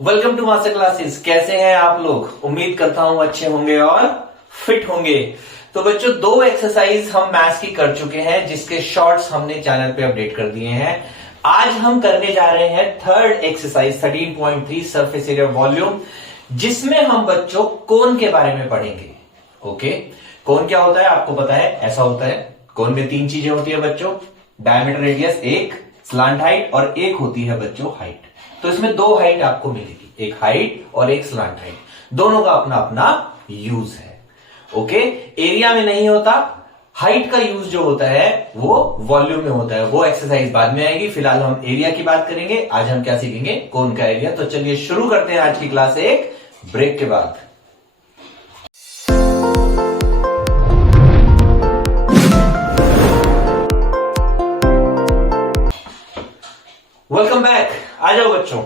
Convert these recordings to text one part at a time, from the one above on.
Welcome to master classes. कैसे हैं आप लोग? उम्मीद करता हूं अच्छे होंगे और फिट होंगे। तो बच्चों, दो एक्सरसाइज हम मैथ्स की कर चुके हैं जिसके शॉर्ट्स हमने चैनल पे अपडेट कर दिए हैं। आज हम करने जा रहे हैं third exercise 13.3 surface area volume, जिसमें हम बच्चों कोन के बारे में पढ़ेंगे। ओके, कोन क्या होता है आपको पता है? ऐसा होता है, कोन में तीन चीजें होती है बच्चों, डायमीटर, रेडियस, एक स्लांट हाइट और एक होती है बच्चों हाइट। तो इसमें दो हाइट आपको मिलेगी, एक हाइट और एक स्लांट हाइट। दोनों का अपना अपना यूज है। ओके, एरिया में नहीं होता, हाइट का यूज जो होता है वो वॉल्यूम में होता है। वो एक्सरसाइज बाद में आएगी, फिलहाल हम एरिया की बात करेंगे। आज हम क्या सीखेंगे? कोन का एरिया। तो चलिए शुरू करते हैं आज की क्लास एक ब्रेक के बाद। Welcome back. आ जाओ बच्चों।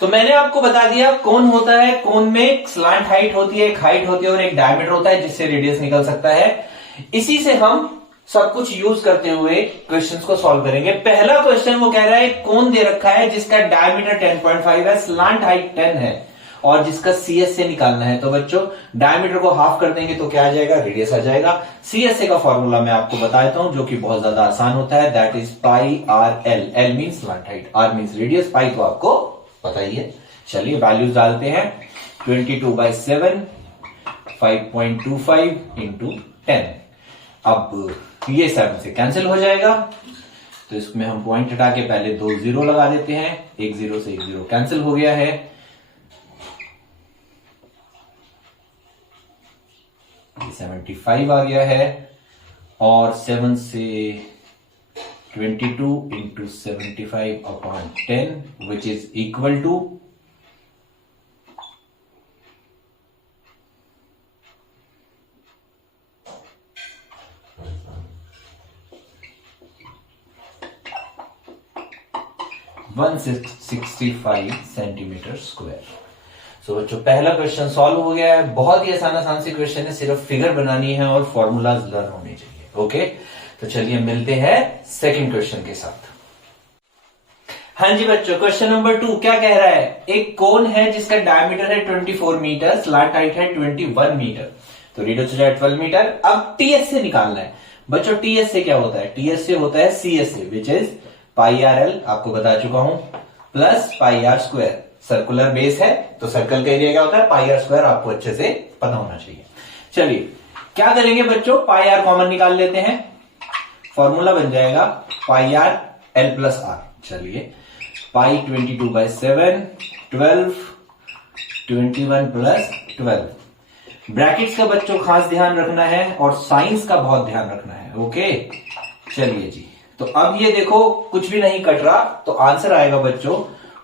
तो मैंने आपको बता दिया कोन होता है, कोन में एक स्लांट हाइट होती है, एक हाइट होती है और एक डायमीटर होता है जिससे रेडियस निकल सकता है। इसी से हम सब कुछ यूज करते हुए क्वेश्चंस को सॉल्व करेंगे। पहला क्वेश्चन वो कह रहा है कोन दे रखा है जिसका डायमीटर 10.5 है, स्लांट हाइट 10 है और जिसका सीएस से निकालना है। तो बच्चों, डायमीटर को हाफ कर देंगे तो क्या आ जाएगा? रेडियस आ जाएगा। सीएसए का फॉर्मूला मैं आपको बता देता हूं जो कि बहुत ज्यादा आसान होता है, that is pi are L. L mean slant height, R mean radius, pi तो आपको पता ही है। चलिए वैल्यूज डालते हैं। 22/7, 5.25 इंटू 10। अब ये 7 से कैंसिल हो जाएगा, तो इसमें हम पॉइंट हटा के पहले 2 जीरो लगा देते हैं। एक जीरो से एक जीरो कैंसिल हो गया है। 75 आ गया है और 7 से 22 into 75/10 which is equal to 165 centimetre square. So बच्चों, पहला क्वेश्चन सॉल्व हो गया है। बहुत ही आसान से क्वेश्चन है, सिर्फ फिगर बनानी है और फॉर्मूलाज लर्न होने चाहिए। ओके, तो चलिए मिलते हैं सेकंड क्वेश्चन के साथ। हाँ जी बच्चों, क्वेश्चन नंबर 2 क्या कह रहा है? एक कोन है जिसका डायमीटर है 24 मीटर, स्लांट हाइट है 21 मीटर, तो रेडियस हो जाए 12 मीटर। अब टीएस से निकालना है। बच्चों, टीएस से क्या होता है? टीएस से होता है सीएस से, which is pi are L, आपको बता चुका हूं, plus pi R square. Circular base है तो सर्कल का एरिया क्या होता है? Pi R square. आपको अच्छे से पता होना चाहिए। चलिए क्या करेंगे बच्चों, पाई आर कॉमन निकाल लेते हैं। फॉर्मूला बन जाएगा पाई आर एल प्लस आर। चलिए, पाई 22/7, 12, 21 प्लस 12। ब्रैकेट्स का बच्चों खास ध्यान रखना है और साइंस का बहुत ध्यान रखना है। ओके, चलिए जी। तो अब ये देखो, कुछ भी नहीं कट रहा, तो आंसर आएगा बच्चों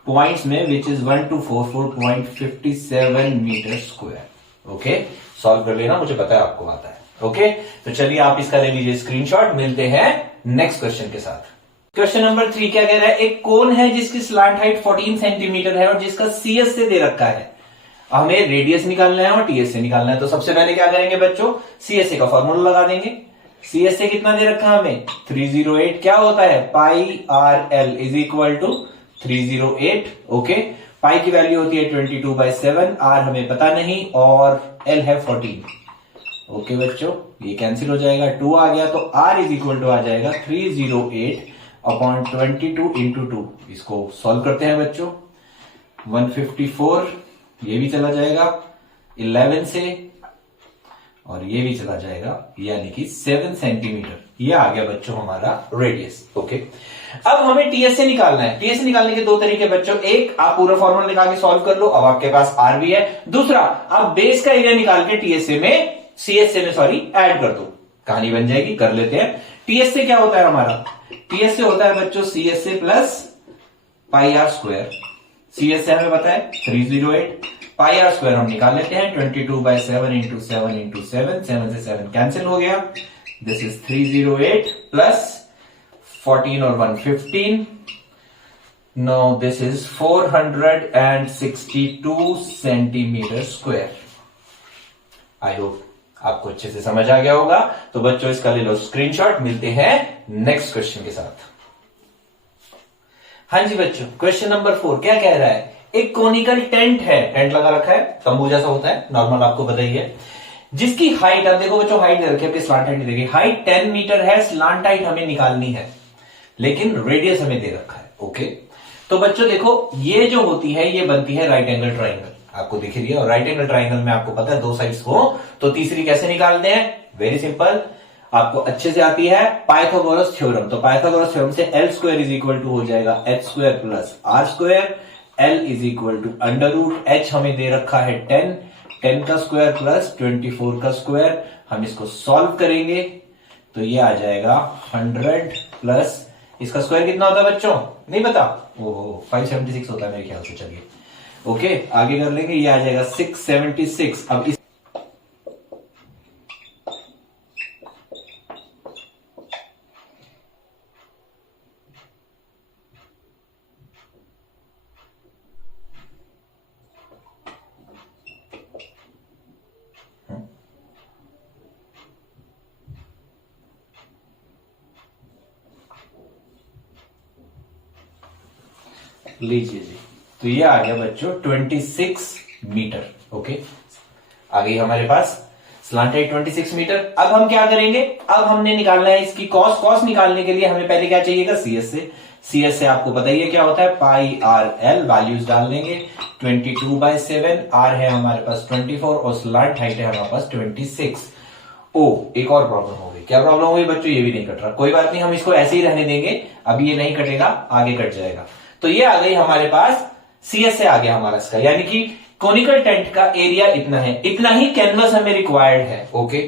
पॉइंट्स में, which is 1244.57 metre square. Okay, solve कर लेना, मुझे पता है आपको आता है। ओके, तो चलिए आप इसका ले लीजिए स्क्रीनशॉट। मिलते हैं नेक्स्ट क्वेश्चन के साथ। क्वेश्चन नंबर 3 क्या कह रहा है? एक कोन है जिसकी स्लांट हाइट 14 सेंटीमीटर है और जिसका सीएस से दे रखा है। हमें रेडियस निकालना है और टीएस से निकालना है। तो सबसे पहले क्या करेंगे बच्चों? सीएसए का फॉर्मूला लगा देंगे। सीएसए कितना दे रखा है हमें? 308। क्या होता है? Pi are l is equal to 308। Okay, pi की वैल्यू होती है 22/7, आर हमें पता नहीं और एल है 14। ओके बच्चों, ये कैंसिल हो जाएगा, 2 आ गया, तो आर इज इक्वल टू आ जाएगा 308/22 इंटू 2। इसको सॉल्व करते हैं बच्चों। 154, ये भी चला जाएगा 11 से और ये भी चला जाएगा, यानी कि 7 सेंटीमीटर। ये आ गया बच्चों हमारा रेडियस। ओके, अब हमें टीएस से निकालना है। टीएस से निकालने के दो तरीके बच्चों, एक आप पूरा फॉर्मूला निकाल के सॉल्व कर लो, अब आपके पास आर भी है। दूसरा, आप बेस का एरिया निकाल के टीएसए में, सीएसए में सॉरी, ऐड कर दो, कहानी बन जाएगी। कर लेते हैं। टीएस से क्या होता है हमारा? टीएस से होता है बच्चों CSA plus pi R square. CSA हमें पता है 308, पाई आर स्क्वायर हम निकाल लेते हैं। 22/7 इंटू 7 इंटू 7, 7 से 7 कैंसिल हो गया। दिस इज 308 प्लस 14 और 115। No, this is 462 centimetre square. I hope आपको अच्छे से समझ आ गया होगा। तो बच्चों, इसका ले लो स्क्रीनशॉट। मिलते हैं नेक्स्ट क्वेश्चन के साथ। हाँ जी बच्चों, क्वेश्चन नंबर 4 क्या कह रहा है? एक कोनिकल टेंट है, टेंट लगा रखा है, तंबू जैसा होता है, नॉर्मल आपको पता ही है, जिसकी हाइट, अब देखो बच्चों हाइट दे रखी है, स्लांट हाइट देखिए, हाइट 10 मीटर है, स्लांट हाइट हमें निकालनी है, लेकिन रेडियस हमें दे रखा है। ओके, तो बच्चों देखो ये जो होती है ये बनती है राइट एंगल ट्राइंगल, आपको दिख रही है, और राइट एंगल ट्राइंगल में आपको पता है दो साइड्स हो, तो तीसरी कैसे निकालते हैं, वेरी सिंपल, आपको अच्छे से आती है पाइथागोरस थ्योरम। तो पाइथागोरस थ्योरम से L square is equal to हो जाएगा H square plus R square, L is equal to under root H हमें दे रखा है 10, 10 का स्क्वायर प्लस 24 का स्क्वायर, हम इसको सॉल्व करेंगे तो ये आ जाएगा 100 प्लस इसका स्क्वायर कितना होता है बच्चों, नहीं पता, ओहो 576 होता है मेरे ख्याल से। चलिए ओके आगे कर लेंगे, ये आ जाएगा 676। अब इस लीजिए जी, तो ये आ गया बच्चों 26 मीटर। ओके, आ गई हमारे पास स्लांट हाइट 26 मीटर। अब हम क्या करेंगे, अब हमने निकालना है इसकी कॉस, कॉस निकालने के लिए हमें पहले क्या चाहिएगा, सीएस से, सीएस से आपको पता ही है क्या होता है, पाई आर एल, वैल्यूज डाल देंगे, 22/7, आर है हमारे पास 24 और स्लांट हाइट है हमारे पास 26। ओ एक और प्रॉब्लम हो गई, क्या प्रॉब्लम हो गई बच्चों, ये भी नहीं कट रहा, कोई बात नहीं, हम इसको ऐसे ही रहने देंगे, अभी ये नहीं कटेगा, आगे कट जाएगा। तो ये आ गई हमारे पास सीएस से आ गया हमारा इसका, यानी कि कोनिकल टेंट का एरिया इतना है, इतना ही कैनवस हमें रिक्वायर्ड है। ओके,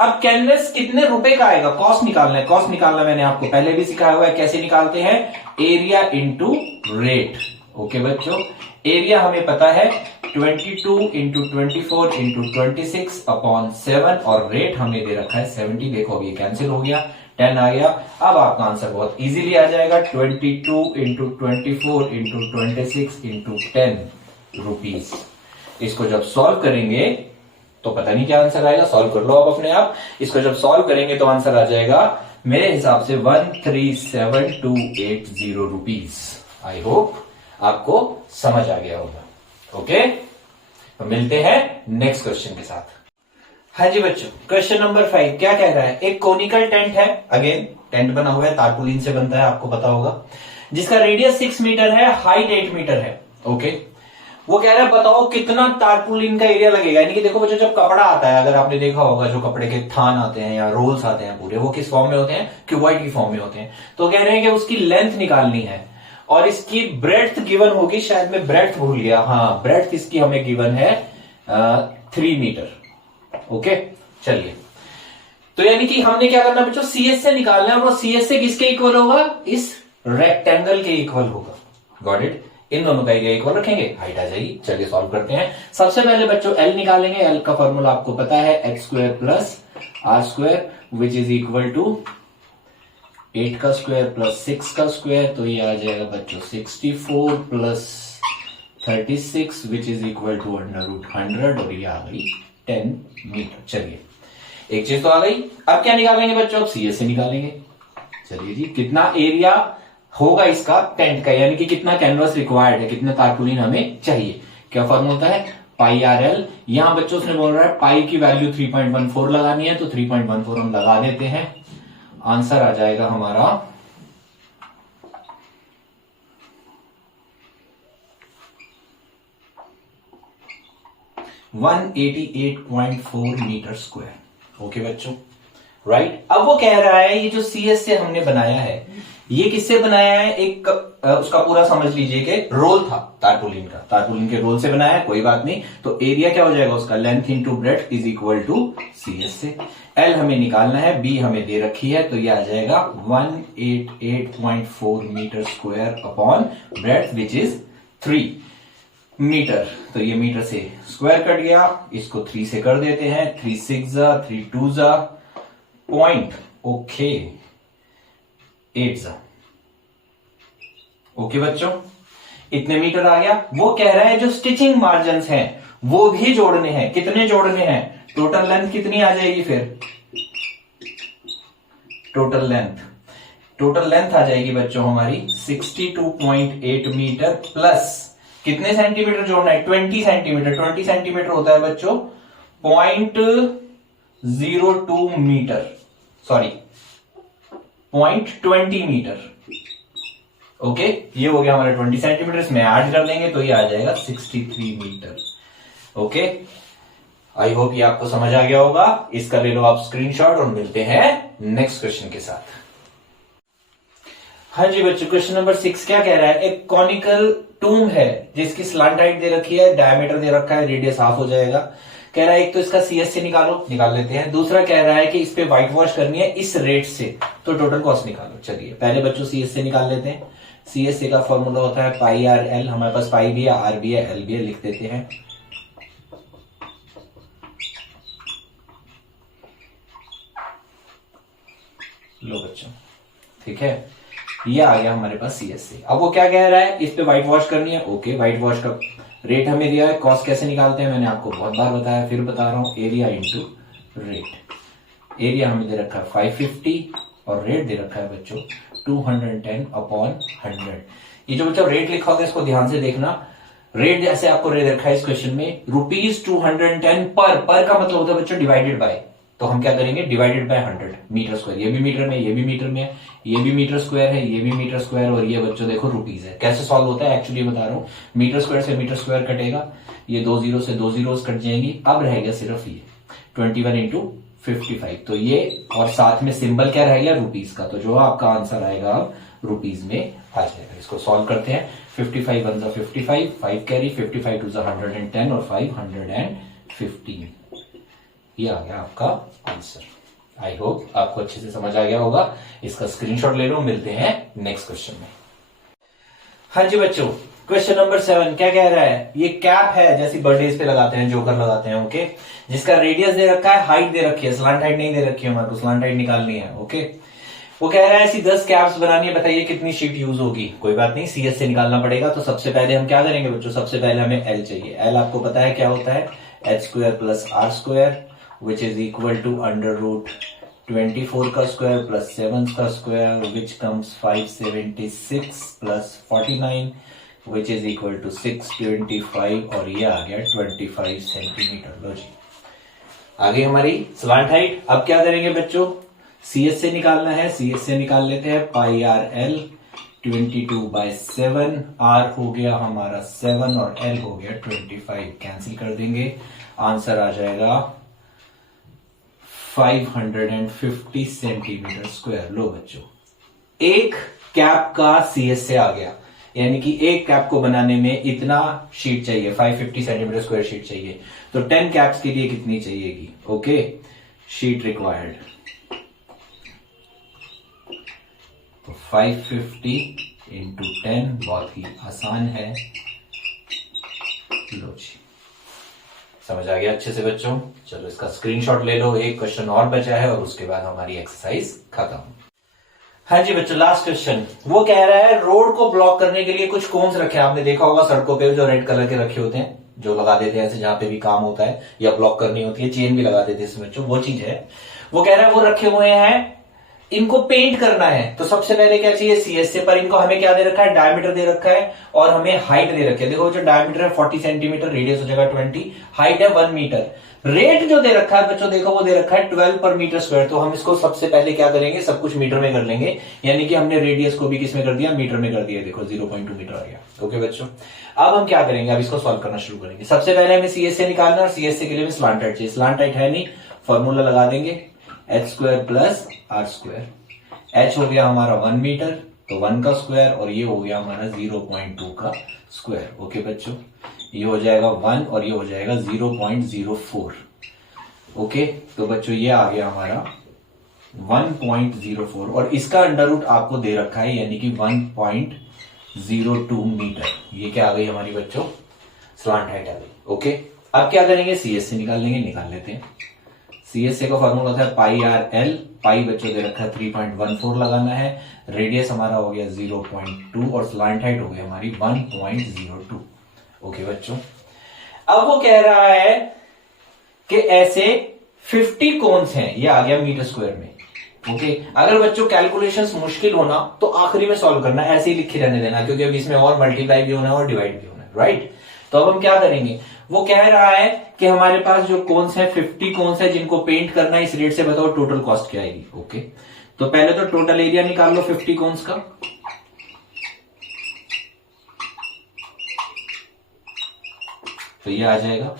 अब कैनवस कितने रुपए का आएगा, कॉस्ट निकालना है, कॉस्ट निकालना मैंने आपको पहले भी सिखाया हुआ है, कैसे निकालते हैं, एरिया इंटू रेट। ओके बच्चों, एरिया हमें पता है 22 इंटू 24 इंटू 26 अपॉन 7, और रेट हमें दे रखा है 70। देखो अब ये कैंसिल हो गया, 10 आ गया। अब आपका आंसर बहुत इजीली आ जाएगा, 22 इंटू 24 इंटू 26 इंटू 10 रुपीज। इसको जब सॉल्व करेंगे तो पता नहीं क्या आंसर आएगा, सॉल्व कर लो आप अपने आप। इसको जब सॉल्व करेंगे तो आंसर आ जाएगा मेरे हिसाब से 137280 रुपीज। आई होप आपको समझ आ गया होगा। ओके, तो मिलते हैं नेक्स्ट क्वेश्चन के साथ। हाँ जी बच्चों, क्वेश्चन नंबर 5 क्या कह रहा है, एक कोनिकल टेंट है, अगेन टेंट बना हुआ है, तारपुलिन से बनता है, आपको पता होगा, जिसका रेडियस 6 मीटर है, हाइट 8 मीटर है। ओके, वो कह रहा है बताओ कितना तारपुलिन का एरिया लगेगा। यानी कि देखो बच्चों, जब कपड़ा आता है, अगर आपने देखा होगा, जो कपड़े के थान आते हैं या रोल्स आते हैं पूरे, वो किस फॉर्म में होते हैं, क्यूबॉइड की फॉर्म में होते हैं। तो कह रहे हैं कि उसकी लेंथ निकालनी है और इसकी ब्रेड्थ गिवन होगी, शायद मैं ब्रेड्थ भूल गया, हाँ ब्रेड्थ इसकी हमें गिवन है 3 मीटर। ओके, चलिए, तो यानी कि हमने क्या करना बच्चों, सीएस से निकालना है, और वो सीएस से किसके इक्वल होगा, इस रेक्टेंगल के इक्वल होगा। गॉट इट, इन दोनों का एरिया इक्वल रखेंगे, हाइट आ जाएगी। चलिए सॉल्व करते हैं। सबसे पहले बच्चों एल निकालेंगे, एल का फॉर्मूला आपको पता है, x square plus R square which is equal to 8 का स्क्वायर प्लस 6 का स्क्वायर, तो ये आ जाएगा बच्चों 64 प्लस 36 which is equal to under root 100, और ये आ गई 10 मीटर। चलिए एक चीज तो आ गई, अब क्या निकालेंगे बच्चों, अब सीएस से निकालेंगे। चलिए जी, कितना एरिया होगा इसका टेंट का, यानी कि कितना कैनवस रिक्वायर्ड है, कितना तारपुलिन हमें चाहिए, क्या फॉर्मूला होता है, पाई आर एल। यहां बच्चों उसने बोल रहा है पाई की वैल्यू 3.14 लगानी है, तो 3.14 हम लगा देते हैं, आंसर आ जाएगा हमारा 188.4 मीटर स्क्वायर। ओके बच्चों, राइट। अब वो कह रहा है ये जो सीएस से हमने बनाया है, ये किससे बनाया है, एक उसका पूरा समझ लीजिए कि रोल था तारपुलिन का, तारपुलिन के रोल से बनाया है, कोई बात नहीं। तो एरिया क्या हो जाएगा उसका, length into breadth is equal to CS से। एल हमें निकालना है, बी हमें दे रखी है, तो ये आ जाएगा 188.4 metre square upon breadth which is 3 metre. तो ये मीटर से स्क्वायर कट गया, इसको 3 से कर देते हैं, 3 6 जा 3 2 जा पॉइंट, ओके 8 जा। ओके बच्चों, इतने मीटर आ गया। वो कह रहा है जो स्टिचिंग मार्जिन हैं वो भी जोड़ने हैं, कितने जोड़ने हैं, टोटल लेंथ कितनी आ जाएगी, फिर टोटल लेंथ आ जाएगी बच्चों हमारी 62.8 मीटर प्लस कितने सेंटीमीटर जोड़ना है? 20 सेंटीमीटर। 20 सेंटीमीटर होता है बच्चों 0.02 मीटर, सॉरी 0.20 मीटर। ओके, ये हो गया हमारा 20 सेंटीमीटर, इसमें ऐड कर लेंगे तो ये आ जाएगा 63 मीटर। ओके, आई होप ये आपको समझ आ गया होगा। इसका ले लो आप स्क्रीनशॉट और मिलते हैं नेक्स्ट क्वेश्चन के साथ। हाँ जी बच्चों, क्वेश्चन नंबर 6 क्या कह रहा है? एक कॉनिकल टूम है जिसकी स्लांट हाइट दे रखी है, डायमीटर दे रखा है, रेडियस हाफ हो जाएगा। कह रहा है एक तो इसका सीएस से निकालो, निकाल लेते हैं। दूसरा कह रहा है कि इस पे व्हाइट वॉश करनी है इस रेट से, तो टोटल कॉस्ट निकालो। चलिए पहले बच्चों सीएस से निकाल लेते हैं। सीएस का फॉर्मूला होता है पाई आर एल, हमारे पास पाई भी है, आर भी है, एल भी है, लिख देते हैं। लो बच्चों, ठीक है, ये आ गया हमारे पास सीएस से। अब वो क्या कह रहा है? इस पे व्हाइट वॉश करनी है। ओके, व्हाइट वॉश का रेट हमें दिया है। कॉस्ट कैसे निकालते हैं मैंने आपको बहुत बार बताया, फिर बता रहा हूं। Area into rate. एरिया हमें दे रखा है 550 और रेट दे रखा है बच्चों 210/100। ये जो बच्चों रेट लिखा होगा इसको ध्यान से देखना। रेट जैसे आपको दे रखा है इस क्वेश्चन में ₹210 पर का मतलब होता है बच्चों डिवाइडेड बाय, तो हम क्या करेंगे? Divided by 100 metre square. ये भी मीटर में, ये भी मीटर में है, ये भी मीटर स्क्वायर है, ये भी मीटर स्क्वायर, और ये बच्चों देखो रुपीज है। कैसे सॉल्व होता है एक्चुअली बता रहा हूं। मीटर स्क्वायर से मीटर स्क्वायर कटेगा, ये 2 जीरो से 2 जीरोस कट जाएंगी। अब रहेगा सिर्फ ये 21 इंटू 55, तो ये और साथ में सिंबल क्या रहेगा? रुपीज का। तो जो आपका आंसर आएगा अब रुपीज में आ जाएगा। इसको सॉल्व करते हैं। 55 1 55, 5 कैरी, 55 2 110 और 5 115। ये आ गया आपका आंसर। आई होप आपको अच्छे से समझ आ गया होगा। इसका स्क्रीनशॉट ले लो, मिलते हैं नेक्स्ट क्वेश्चन में। हाँ जी बच्चों, क्वेश्चन नंबर 7 क्या कह रहा है? ये कैप है जैसी बर्थडे पे लगाते हैं, जोकर लगाते हैं, ओके, जिसका रेडियस दे रखा है, हाइट दे रखी है, स्लांट हाइट नहीं दे रखी है, हमारे को स्लांट हाइट निकालनी है। ओके, वो कह रहा है ऐसी 10 कैप्स बनानी है, बताइए कितनी शीट यूज होगी? कोई बात नहीं, सीएस से निकालना पड़ेगा। तो सबसे पहले हम क्या करेंगे बच्चों? सबसे पहले हमें एल चाहिए। एल आपको पता है क्या होता है? h² plus r² which is equal to under root 24 का स्क्वायर प्लस 7 का square which comes 576 plus 49 which is equal to 625 और ये आ गया 25 सेंटीमीटर। लो जी, आ गई हमारी स्लांट हाइट। अब क्या करेंगे बच्चों? सीएस से निकालना है। सीएस से निकाल लेते हैं। पाई आर एल 22/7, आर हो गया हमारा 7 और एल हो गया 25, कैंसिल कर देंगे। आंसर आ जाएगा 550 सेंटीमीटर स्क्वायर। लो बच्चों, एक कैप का सीएस से आ गया, यानी कि एक कैप को बनाने में इतना शीट चाहिए, 550 सेंटीमीटर स्क्वायर शीट चाहिए। तो 10 कैप्स के लिए कितनी चाहिएगी? ओके, शीट रिक्वायर्ड, तो 550 इंटू 10, बहुत ही आसान है। लो जी, समझ आ गया अच्छे से बच्चों? चलो इसका स्क्रीनशॉट ले लो। एक क्वेश्चन और बचा है और उसके बाद हमारी एक्सरसाइज खत्म। हाँ जी बच्चों, लास्ट क्वेश्चन। वो कह रहा है रोड को ब्लॉक करने के लिए कुछ कोन्स रखे। आपने देखा होगा सड़कों पे जो रेड कलर के रखे होते हैं, जो लगा देते हैं ऐसे जहां पे भी काम होता है या ब्लॉक करनी होती है, चेन भी लगा देते हैं इसमें बच्चों, वो चीज है। वो कह रहा है वो रखे हुए हैं, इनको पेंट करना है। तो सबसे पहले क्या चाहिए? सीएस से। पर इनको हमें क्या दे रखा है? डायमीटर दे रखा है और हमें हाइट दे रखी है। देखो जो डायमीटर है 40 सेंटीमीटर, रेडियस हो जाएगा 20, हाइट है 1 मीटर। रेट जो दे रखा है बच्चों देखो वो दे रखा है 12 पर मीटर स्क्वायर। तो हम इसको सबसे पहले क्या करेंगे? सब कुछ मीटर में कर लेंगे, यानी कि हमने रेडियस को भी किस में कर दिया? मीटर में कर दिया। देखो 0.2 मीटर आ गया। ओके बच्चों, अब हम क्या करेंगे? अब इसको सॉल्व करना शुरू करेंगे। सबसे पहले हमें सीएस से निकालना है और सीएस से के लिए स्लांट हाइट चाहिए। स्लांट हाइट है नहीं, फॉर्मूला लगा देंगे h² प्लस r²। h हो गया हमारा 1 मीटर, तो 1 का स्क्वायर, और ये हो गया हमारा 0.2 का स्क्वायर। ओके बच्चों, ये हो जाएगा 1 और ये हो जाएगा 0.04। ओके, तो बच्चों ये आ गया हमारा 1.04 और इसका अंडर रूट आपको दे रखा है, यानी कि 1.02 मीटर। ये क्या आ गई हमारी बच्चों? स्लांट हाइट आ गई। ओके, अब क्या करेंगे? सीएस से निकाल लेंगे। निकाल लेते हैं। सीएसए का फॉर्मूला था पाई आर एल। पाई बच्चों दे रखा है 3.14 लगाना है। रेडियस हमारा हो गया 0.2 और स्लांट हाइट हो गई हमारी 1.02। ओके बच्चों, अब वो कह रहा है कि ऐसे 50 कोन्स हैं। ये आ गया मीटर स्क्वायर में। ओके, अगर बच्चों कैलकुलेशंस मुश्किल होना तो आखिरी में सॉल्व करना, ऐसे ही लिखे रहने देना, क्योंकि अब इसमें और मल्टीप्लाई भी होना है और डिवाइड भी होना है। राइट। तो अब हम क्या करेंगे, वो कह रहा है कि हमारे पास जो कोन्स है 50 कोन्स है जिनको पेंट करना है, इस रेट से बताओ टोटल कॉस्ट क्या आएगी। ओके, तो पहले तो टोटल एरिया निकाल लो 50 कोन्स का। तो ये आ जाएगा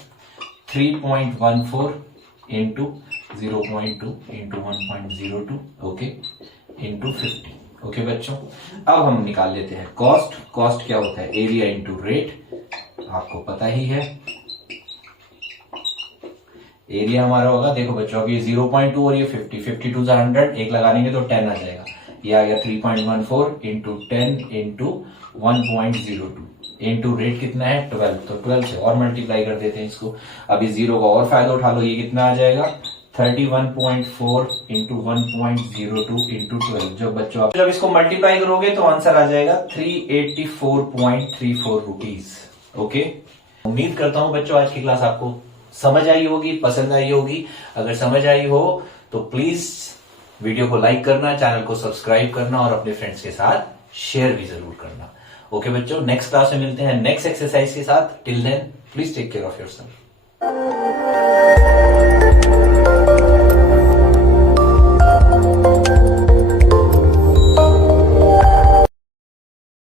3.14 into 0.2 into 1.02 okay into 50। Okay बच्चों, अब हम निकाल लेते हैं कॉस्ट। कॉस्ट क्या होता है, एरिया इंटू रेट, आपको पता ही है। एरिया हमारा होगा, देखो बच्चों, अब ये 0.2 और ये 50, 52 से 100 एक लगा देंगे तो 10 आ जाएगा। ये आ गया 3.14 इंटू 10 इंटू 1.02 इंटू रेट कितना है 12, तो 12 से और मल्टीप्लाई कर देते हैं इसको। अभी जीरो का और फायदा उठा लो, ये कितना आ जाएगा 31.4 इंटू 1.02 इंटू 12। जब बच्चों आप जब इसको मल्टीप्लाई करोगे तो आंसर आ जाएगा 384.34 रुपीज। ओके, उम्मीद करता हूं बच्चों आज की क्लास आपको समझ आई होगी, पसंद आई होगी। अगर समझ आई हो तो प्लीज वीडियो को लाइक करना, चैनल को सब्सक्राइब करना और अपने फ्रेंड्स के साथ शेयर भी जरूर करना। ओके बच्चों, नेक्स्ट क्लास में मिलते हैं नेक्स्ट एक्सरसाइज के साथ। Till then please take care of yourself.